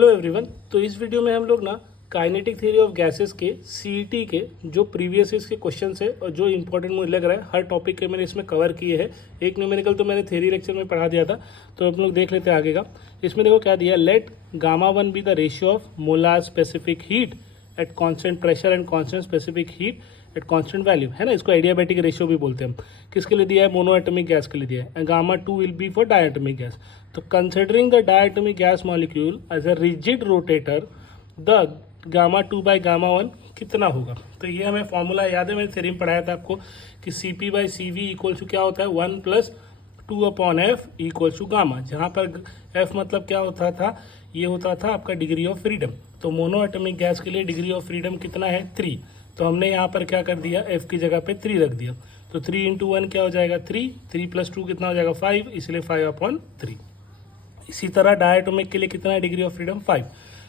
Hello everyone. तो इस video में हम लोग ना काइनेटिक थ्योरी ऑफ गैसेस के सीईटी के जो प्रीवियस ईयर्स के क्वेश्चंस है और जो इंपॉर्टेंट मुझे लग रहा है हर टॉपिक के मैंने इसमें कवर किए हैं। एक न्यूमेरिकल तो मैंने थ्योरी लेक्चर में पढ़ा दिया था, तो हम लोग देख लेते हैं आगे का। इसमें देखो क्या दिया, let gamma one be the ratio of molar specific heat at constant pressure and constant specific heat at constant value, है ना। इसको एडियाबैटिक रेशियो भी बोलते हैं हम। किसके लिए दिया है? मोनो एटमिक गैस के लिए दिया है। Gamma two will be for diatomic gas. तो considering the diatomic gas molecule as a rigid rotator, the gamma two by gamma one कितना होगा? तो ये हमें फॉर्मूला याद है, मैंने थ्योरी में पढ़ाया था आपको कि C P by C V equal to क्या होता है, 1 plus 2 upon F equal to gamma, जहाँ पर एफ मतलब क्या होता था, ये होता था आपका डिग्री ऑफ फ्रीडम। तो मोनो एटमिक गैस के लिए डिग्री ऑफ फ्रीडम कितना है? 3। तो हमने यहाँ पर क्या कर दिया, एफ की जगह पे 3 रख दिया। तो 3 इंटू 1 क्या हो जाएगा? 3। 3 प्लस 2 कितना हो जाएगा? 5, इसलिए 5 अपॉन 3। इसी तरह डायटोमिक के लिए कितना है डिग्री ऑफ फ्रीडम? 5।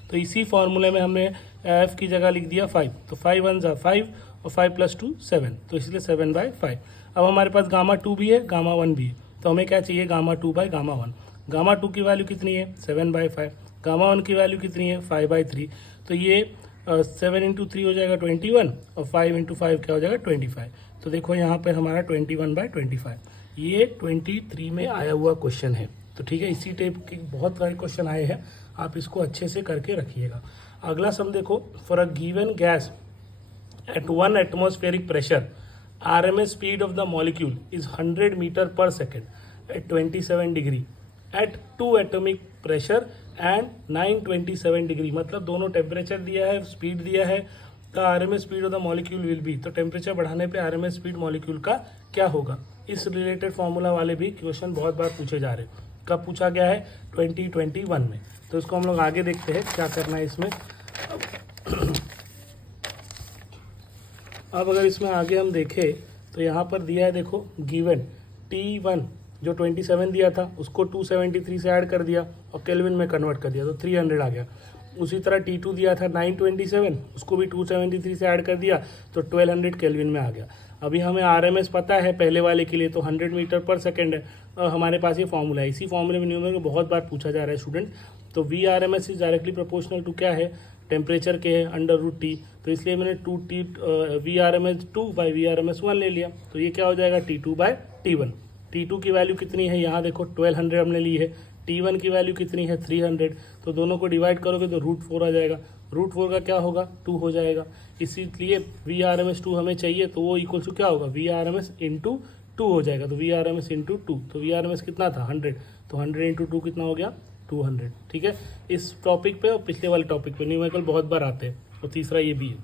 तो इसी फॉर्मूले में हमने एफ की जगह लिख दिया 5। तो 5 1 जा 5 और 5 प्लस 2 7, तो इसलिए 7/5। अब हमारे पास गामा 2 भी है, गामा 1 भी है। तो हमें क्या चाहिए? Gamma 2 by gamma 1। गामा 2 की वैल्यू कितनी है? 7/5। गामा 1 की वैल्यू कितनी है? 5/3। तो ये 7 इंटू 3 हो जाएगा 21 और 5 इंटू 5 क्या हो जाएगा? 25। तो देखो यहाँ पर हमारा 21/25, ये 23 में आया हुआ क्वेश्चन है। तो ठीक है, इसी टाइप के बहुत सारे क्वेश्चन आए हैं, आप इसको अच्छे से करके रखिएगा। अगला सम देखो, for a given gas at 1 atmospheric pressure RMS speed of the molecule is 100 metre per second at 27 degree at 2 atomic pressure and 927 degree, मतलब दोनों टेम्परेचर दिया है, स्पीड दिया है। The RMS speed of the molecule will be, तो temperature बढ़ाने पे RMS speed molecule का क्या होगा? इस रिलेटेड फॉर्मूला वाले भी क्वेश्चन बहुत बार पूछे जा रहे हैं। कब पूछा गया है? 2021 में। तो इसको हम लोग आगे देखते हैं क्या करना है इसमें। अब अगर इसमें आगे हम देखें तो यहाँ पर दिया है, देखो गिवन T1 जो 27 दिया था उसको 273 से ऐड कर दिया और केल्विन में कन्वर्ट कर दिया, तो 300 आ गया। उसी तरह T2 दिया था 927, उसको भी 273 से ऐड कर दिया तो 1200 केल्विन में आ गया। अभी हमें आरएमएस पता है पहले वाले के लिए, तो 100 मीटर पर सेकेंड है और हमारे पास ये फॉर्मूला है। इसी फॉर्मूले में न्यूमेरिकल बहुत बार पूछा जा रहा है स्टूडेंट। तो V R M S is directly proportional to क्या है? टेम्परेचर के है, √T। तो इसलिए मैंने 2T V R M S 2 by V R M S 1 ले लिया। तो ये क्या हो जाएगा? T2 by T1। T2 की वैल्यू कितनी है? यहाँ देखो 1200 हमने ली है। T1 की वैल्यू कितनी है? 300। तो दोनों को डिवाइड करोगे तो √4 आ जाएगा। √4 का क्या होगा? 2 हो जाएगा। इसीलिए वी आर एम एस 2 हमें चाहिए, तो वो इक्वल टू क्या होगा? V R M S into 2 हो जाएगा। तो V R M S into 2, तो वी आर एम एस कितना था? 100। तो 100 इंटू 2 कितना हो गया? 200। ठीक है, इस टॉपिक पे और पिछले वाले टॉपिक पे न्यूमेरिकल बहुत बार आते हैं, और तीसरा ये भी है।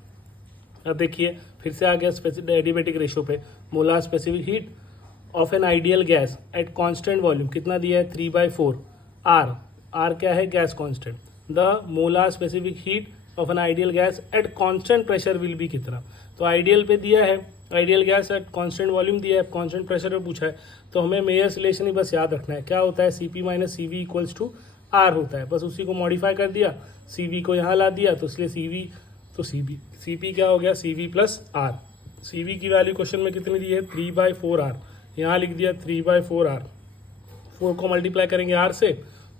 अब देखिए फिर से आ गया एडियाबैटिक रेशियो पे। Molar specific heat of N ideal gas at constant volume कितना दिया है? 3/4 आर। आर क्या है? Gas constant. The molar specific heat of N ideal gas at constant pressure will be कितना? तो आइडियल पे दिया है, ideal gas at constant volume दिया है, कांस्टेंट प्रेशर पे पूछा है। तो हमें मेयर्स रिलेशन ही बस याद रखना है, क्या होता है? C P minus C V equals to R होता है। बस उसी को मॉडिफाई कर दिया, सी वी को यहाँ ला दिया, तो इसलिए सी वी, तो सी पी क्या हो गया? C V plus R. C V की वैल्यू क्वेश्चन में कितनी दी है? 3/4 आर। यहाँ लिख दिया 3/4 आर। 4 को मल्टीप्लाई करेंगे आर से,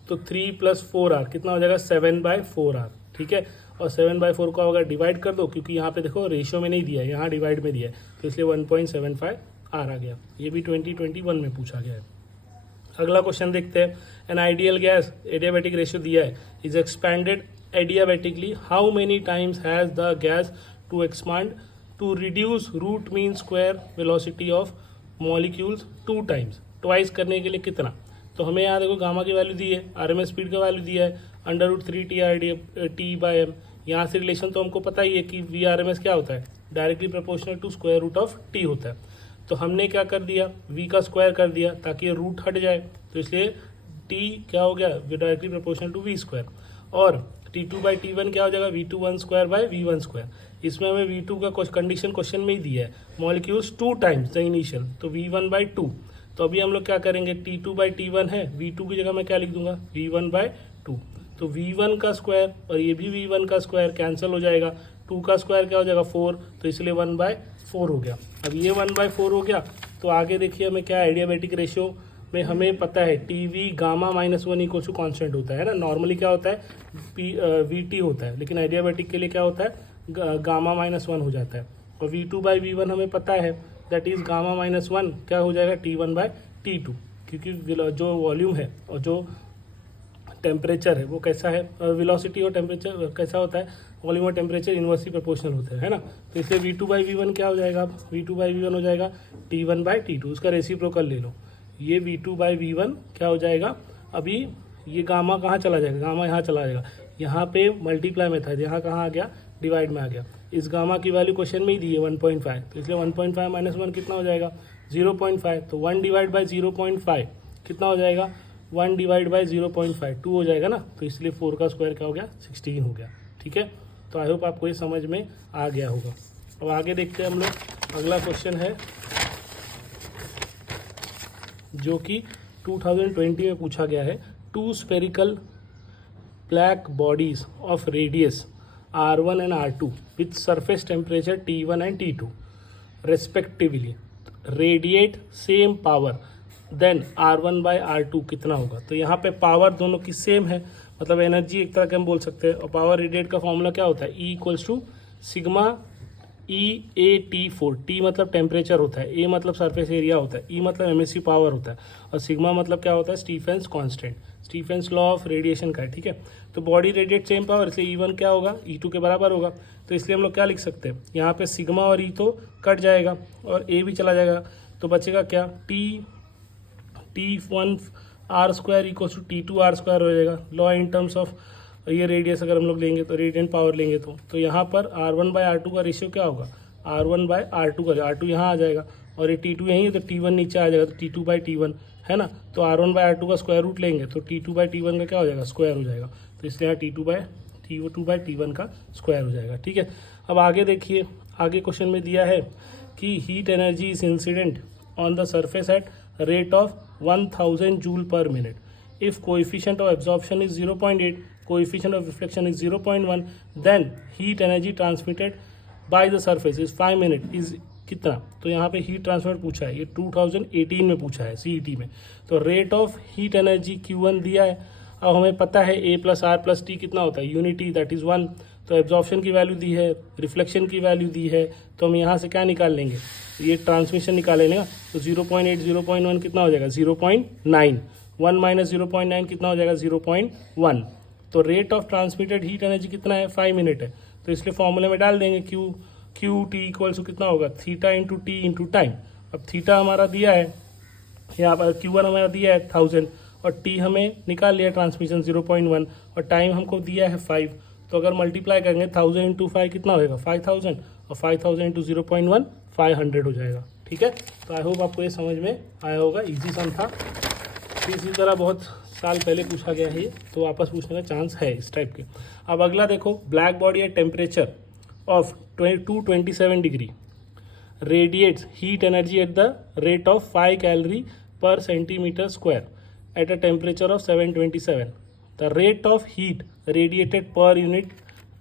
तो 3 प्लस 4 आर कितना हो जाएगा? 7/4 आर। ठीक है, और 7/4 को अगर डिवाइड कर दो, क्योंकि यहाँ पे देखो रेशियो में नहीं दिया है, यहाँ डिवाइड में दिया है, तो इसलिए 1.75 आर आ गया। ये भी 2021 में पूछा गया है। अगला क्वेश्चन देखते हैं। An ideal gas, adiabatic ratio दिया है, is expanded adiabatically how many times has the gas to expand to reduce root mean square velocity of molecules 2 times. Twice करने के लिए कितना? तो हमें यहाँ देखो गामा की वैल्यू दी है, आरएमएस स्पीड का वैल्यू दिया है, √3 यहाँ से रिलेशन तो हमको पता ही है कि वी आर एम एस क्या होता है? Directly proportional to square root of T होता है। तो हमने क्या कर दिया? वी का स्क्वायर कर दिया ताकि ये रूट हट जाए, तो इसलिए टी क्या हो गया? Directly proportional to V square. और T2 बाई T1 क्या हो जाएगा? V2 square by V1 square. इसमें हमें V2 का कंडीशन क्वेश्चन में ही दिया है, मॉलिक्यूल्स 2 टाइम्स द इनिशियल, तो V1/2। तो अभी हम लोग क्या करेंगे? T2 बाई T1 है, V2 की जगह मैं क्या लिख दूंगा? V1/2। तो V1 का स्क्वायर और ये भी V1 का स्क्वायर कैंसिल हो जाएगा, 2 का स्क्वायर क्या हो जाएगा? 4, तो इसलिए 1/4 हो गया। अब ये 1/4 हो गया, तो आगे देखिए हमें क्या एडियाबैटिक रेशियो में हमें पता है T V gamma -1 equal to constant होता है ना। नॉर्मली क्या होता है वी टी होता है, लेकिन एडियाबैटिक के लिए क्या होता है गामा -1 हो जाता है। और V2/V1 हमें पता है दैट इज गामा -1 क्या हो जाएगा T1/T2, क्योंकि जो वॉल्यूम है और जो टेम्परेचर है वो कैसा है, वेलोसिटी और टेम्परेचर कैसा होता है, वॉल्यूम और टेम्परेचर इनवर्सली प्रोपोर्शनल होते हैं, है ना। तो इसलिए V2/V1 क्या हो जाएगा, V2/V1 हो जाएगा T1/T2, उसका रेसिप्रोकल ले लो। ये V2/V1 क्या हो जाएगा, अभी ये गामा कहाँ चला जाएगा, गामा यहाँ चला जाएगा, यहाँ पे मल्टीप्लाई में था, यहाँ कहाँ आ गया, डिवाइड में आ गया। इस गामा की वैल्यू क्वेश्चन में ही दी है 1.5, तो इसलिए 1.5 - 1 कितना हो जाएगा 0.5, तो 1 डिवाइड बाई 0.5 कितना हो जाएगा 1 डिवाइड बाई 0.5 2 हो जाएगा ना। तो इसलिए 4 का स्क्वायर क्या हो गया 16 हो गया। ठीक है, तो आई होप आपको ये समझ में आ गया होगा। अब आगे देखते हैं हम लोग, अगला क्वेश्चन है जो कि 2020 में पूछा गया है। 2 spherical black bodies of radius R1 and R2 with surface temperature T1 and T2 respectively radiate same power, then R1/R2 कितना होगा। तो यहाँ पे पावर दोनों की सेम है, मतलब एनर्जी एक तरह के हम बोल सकते हैं। और पावर रेडिएट का फॉर्मूला क्या होता है, E equals to sigma EAT4। T मतलब टेम्परेचर होता है, A मतलब सरफेस एरिया होता है, E मतलब एमिसिव पावर होता है, और सिग्मा मतलब क्या होता है Stefan's constant, Stefan's law of radiation का है। ठीक है, तो बॉडी रेडिएट सेम पावर, इसलिए E1 क्या होगा E2 के बराबर होगा। तो इसलिए हम लोग क्या लिख सकते हैं, यहाँ पे सिग्मा और E तो कट जाएगा और A भी चला जाएगा, तो बचेगा क्या T1 R² equal to T2 R² हो जाएगा। लॉ इन टर्म्स ऑफ ये रेडियस अगर हम लोग लेंगे तो रेडियंट पावर लेंगे तो यहाँ पर R1/R2 का रेशियो क्या होगा, R1/R2 का, R2 यहाँ आ जाएगा और ये T2 यहीं है, तो T1 नीचे आ जाएगा, तो T2/T1 है ना। तो R1/R2 का स्क्वायर रूट लेंगे तो T2/T1 का क्या हो जाएगा स्क्वायर हो जाएगा, तो इसलिए यहाँ T2/T1 का स्क्वायर हो जाएगा। ठीक है, अब आगे देखिए, आगे क्वेश्चन में दिया है कि heat energy is incident on the surface at rate of 1000 joule पर minute if coefficient of absorption is 0.8, coefficient of reflection is 0.1, then heat energy transmitted by the surface is 5 minute is कितना। तो यहाँ पे heat transfer पूछा है, ये 2018 में पूछा है CET में। तो rate of heat energy Q1 दिया है। अब हमें पता है A + R + T कितना होता है, यूनिटी दैट इज़ 1। तो एब्जॉर्प्शन की वैल्यू दी है, रिफ्लेक्शन की वैल्यू दी है, तो हम यहाँ से क्या निकाल लेंगे, ये ट्रांसमिशन निकालेंगे ना। तो 0.8 0.1 कितना हो जाएगा 0.9, 1 - 0.9 कितना हो जाएगा 0.1। तो rate of transmitted heat energy कितना है 5 मिनट है, तो इसलिए फॉर्मूले में डाल देंगे QT इक्वल्स टू कितना होगा theta into T into time. अब थीटा हमारा दिया है, यहाँ पर Q1 हमारा दिया है 1000 और T हमें निकाल लिया ट्रांसमिशन 0.1 और टाइम हमको दिया है 5। तो अगर मल्टीप्लाई करेंगे 1000 इंटू 5 कितना होगा 5000 और 5000 इंटू 0.1 500 हो जाएगा। ठीक है, तो आई होप आपको ये समझ में आया होगा, इजी सम था। इसी तरह बहुत साल पहले पूछा गया है ये, तो वापस पूछने का चांस है इस टाइप के। अब अगला देखो, black body at temperature of 227 degree radiates heat energy at the rate of 5 calorie per centimetre square at a temperature of 727। The rate of heat radiated per unit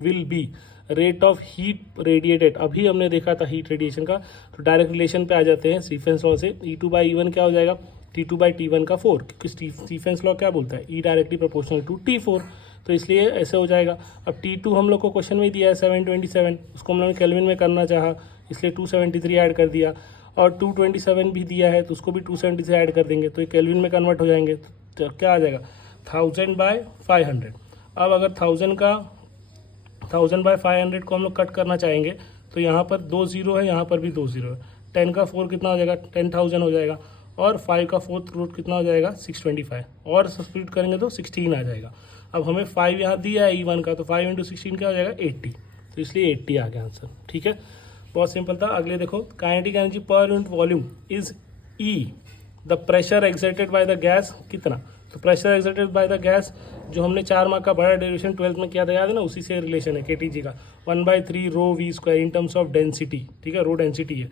will be rate of heat radiated. अभी हमने देखा था heat radiation का, तो direct relation पे आ जाते हैं Stephen's law से। E2/E1 क्या हो जाएगा T2/T1 का 4, क्योंकि स्टीफेंस लॉ क्या बोलता है E directly proportional to T4, तो इसलिए ऐसे हो जाएगा। अब T2 हम लोग को क्वेश्चन में दिया है 727, उसको हम लोगों ने केल्विन में करना चाहा, इसलिए 273 ऐड कर दिया, और 227 भी दिया है तो उसको भी 273 ऐड कर देंगे, तो ये केल्विन में कन्वर्ट हो जाएंगे, तो क्या आ जाएगा 1000/500। अब अगर 1000/500 को हम लोग कट करना चाहेंगे तो यहाँ पर 2 0 है, यहाँ पर भी 2 0 है। 10 का 4 कितना हो जाएगा 10,000 हो जाएगा, और 5 का 4th रूट कितना हो जाएगा 625, और सब्स्टिट्यूट करेंगे तो 16 आ जाएगा। अब हमें 5 यहाँ दिया है E1 का, तो 5 × 16 क्या हो जाएगा 80, तो इसलिए 80 आ गया आंसर। ठीक है, बहुत सिंपल था। अगले देखो, kinetic energy per unit volume is E, the pressure exerted by the gas कितना। तो pressure exerted by the gas जो हमने 4 मार्क का बड़ा डेरिवेशन 12th में किया था, याद है ना, उसी से रिलेशन है KTG का 1/3 ρV² in terms of density. ठीक है, रो डेंसिटी है,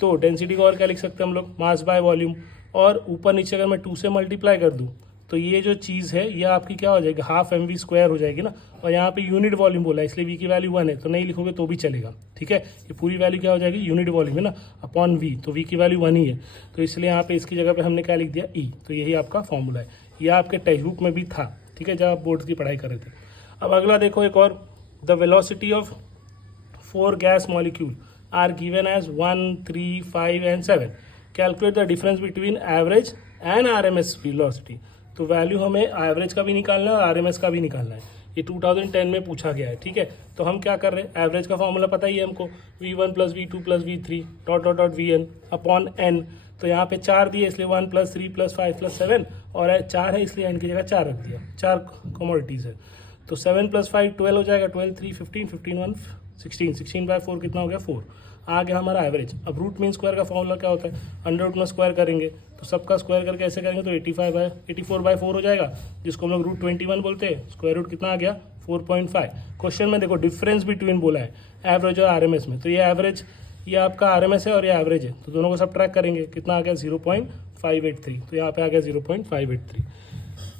तो डेंसिटी को और क्या लिख सकते हैं हम लोग मास बाय वॉल्यूम, और ऊपर नीचे अगर मैं 2 से मल्टीप्लाई कर दूँ तो तो ये जो चीज़ है ये आपकी क्या हो जाएगी, हाफ mv² हो जाएगी ना। और यहाँ पे यूनिट वॉल्यूम बोला है इसलिए v की वैल्यू 1 है, तो नहीं लिखोगे तो भी चलेगा, ठीक है। ये पूरी वैल्यू क्या हो जाएगी, यूनिट वॉल्यूम है ना, अपॉन v, तो v की वैल्यू 1 ही है, तो इसलिए यहाँ पे इसकी जगह पे हमने क्या लिख दिया e। तो यही आपका फॉर्मूला है, ये आपके टेक्स्ट बुक में भी था, ठीक है, जब आप बोर्ड की पढ़ाई कर रहे थे। अब अगला देखो एक और, the velocity of 4 gas molecule are given as 1, 3, 5 and 7। Calculate the difference between average and RMS velocity. तो वैल्यू हमें एवरेज का भी निकालना है और RMS का भी निकालना है। ये 2010 में पूछा गया है, ठीक है। तो हम क्या कर रहे हैं, एवरेज का फॉर्मूला पता ही है हमको, v1 + v2 + v3 dot dot dot vn upon n। तो यहाँ पे 4 दिए इसलिए 1 + 3 + 5 + 7, और 4 है इसलिए n की जगह 4 रख दिया, 4 कमोडिटीज़ है। तो 7 + 5 12 हो जाएगा, 12 3 15, 15 1 16, 16/4 कितना हो गया 4। आ गया हमारा एवरेज। अब रूट मीन स्क्वायर का फॉर्मूला क्या होता है, अंडर रूट में स्क्वायर करेंगे, तो सबका स्क्वायर करके ऐसे करेंगे तो 84/4 हो जाएगा, जिसको हम लोग √21 बोलते हैं। स्क्वायर रूट कितना आ गया 4.5। क्वेश्चन में देखो डिफरेंस बिटवीन बोला है एवरेज और RMS में, तो ये एवरेज, ये आपका RMS है और ये एवरेज है, तो दोनों को सब ट्रैक करेंगे, कितना आ गया 0.583। तो यहाँ पे आ गया 0.583।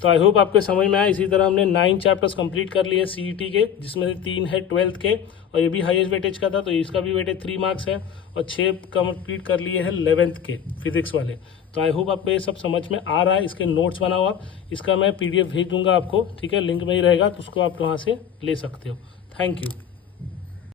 तो आई होप आपको समझ में आया। इसी तरह हमने 9 चैप्टर्स कंप्लीट कर लिए CET के, जिसमें से 3 है 12th के, और ये भी हाईएस्ट वेटेज का था, तो इसका भी वेटेज 3 मार्क्स है, और 6 कंप्लीट कर लिए हैं 11th के फिजिक्स वाले। तो आई होप आपको ये सब समझ में आ रहा है। इसके नोट्स बनाओ आप, इसका मैं PDF भेज दूंगा आपको, ठीक है, लिंक में ही रहेगा, तो उसको आप वहाँ से ले सकते हो। Thank you.